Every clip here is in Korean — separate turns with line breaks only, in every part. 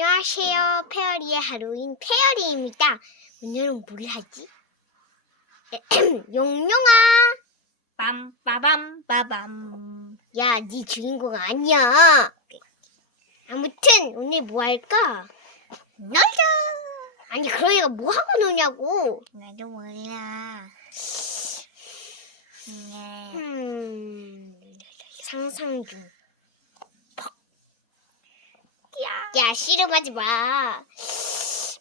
안녕하세요. 페어리의 하루인 페어리입니다. 오늘은 뭘 하지? 용용아!
빰 빠밤 빠밤.
야, 네 주인공 아니야. 아무튼 오늘 뭐 할까?
놀자.
아니 그러니까 뭐 하고 노냐고.
나도 몰라. 네.
음, 상상 중.
야.
야, 씨름하지 마.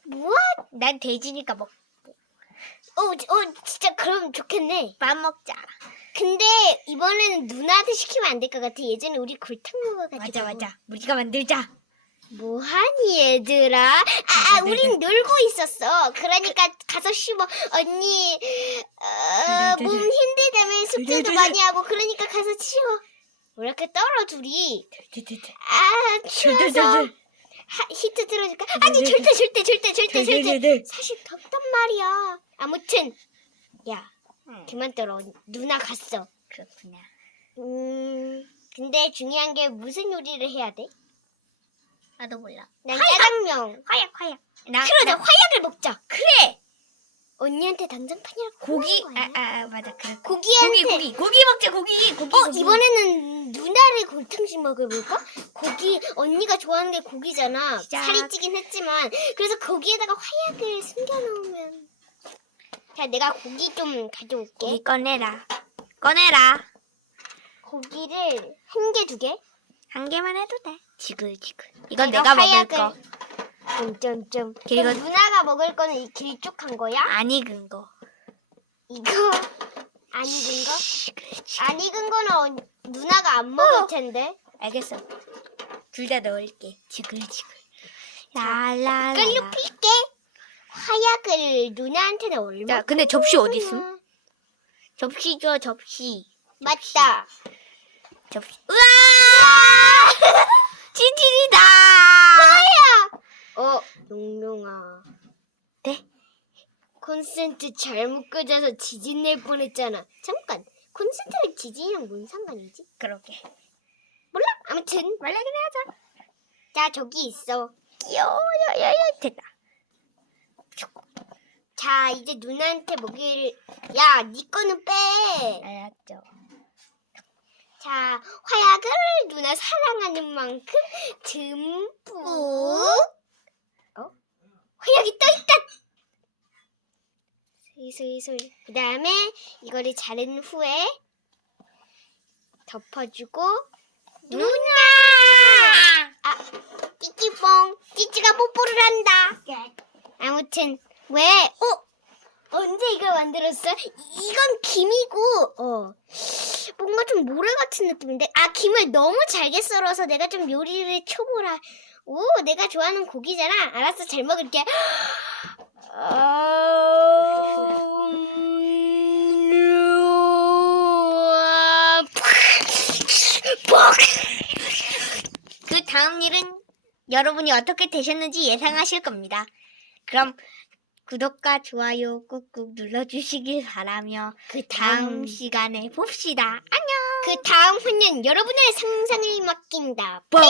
뭐야?
난 돼지니까 먹.
어, 어, 진짜 그럼 좋겠네.
밥 먹자.
근데 이번에는 누나한테 시키면 안 될 것 같아. 예전에 우리 골탕 먹어가지고.
맞아 맞아. 우리가 만들자.
뭐하니 얘들아? 아, 아 우린 놀고 있었어. 그러니까 가서 쉬어. 언니 어, 몸 힘들다면 숙제도 많이 하고 그러니까 가서 쉬어. 왜 이렇게 떨어 둘이? 아 추워서 하, 히트 들어줄까? 아니 절대 절대 절대 절대 절대. 사실 덥단 말이야. 아무튼 야 그만 떨어. 누나 갔어.
그렇구나.
음 근데 중요한 게 무슨 요리를 해야 돼?
나도 몰라.
난 짜장면.
화약 화약. 나
그러자
나
화약을 먹자.
그래.
언니한테 당장판이라고
고기.
거
아?
아
맞아. 그래.
고기한테
고기 고기 고기 먹자 고기 고기.
어
고기.
이번에는 누나를 골탕식 먹어볼까? 고기 언니가 좋아하는 게 고기잖아.
시작.
살이 찌긴 했지만 그래서 거기에다가 화약을 숨겨놓으면 자 내가 고기 좀 가져올게.
고기 꺼내라. 꺼내라.
고기를 한 개 두 개.
한 개만 해도 돼. 지글지글. 이건
내가
먹을 거.
점점점.
그리고-
그럼 누나가 먹을 거는 이 길쭉한 거야?
안 익은 거.
이거 안 익은 거?
지글지글.
안 익은 거는 언- 누나가 안 먹을 텐데.
알겠어. 둘 다 넣을게. 지글지글. 라라라.
끌려 필게. 화약을 누나한테는 얼마?
자, 근데 접시 어디 있음? 접시 줘, 접시.
맞다.
접시. 우와! 찌질이다!
어, 용용아.
네?
콘센트 잘못 꽂아서 지진 낼 뻔했잖아. 잠깐. 콘센트랑 지진이랑 뭔 상관이지?
그러게.
몰라. 아무튼
말라 그래 하자.
자 저기 있어.
귀여워, 야야야. 됐다.
자 이제 누나한테 먹일. 야, 네 거는 빼.
알았죠.
자 화약을 누나 사랑하는 만큼 듬뿍. 어? 화약이 떠 있다. 슬슬슬. 그 다음에 이거를 자른 후에 덮어주고 누나. 아, 찌찌뽕. 찌찌가 뽀뽀를 한다. 아무튼 왜? 어? 언제 이걸 만들었어? 이- 이건 김이고, 어. 뭔가 좀 모래 같은 느낌인데? 아, 김을 너무 잘게 썰어서 내가 좀 요리를 쳐보라. 오, 내가 좋아하는 고기잖아. 알았어, 잘 먹을게.
그 다음 일은 여러분이 어떻게 되셨는지 예상하실 겁니다. 그럼 구독과 좋아요 꾹꾹 눌러주시길 바라며
그 다음
시간에 봅시다. 안녕!
그 다음 훈련 여러분의 상상을 맡긴다.
빠밤!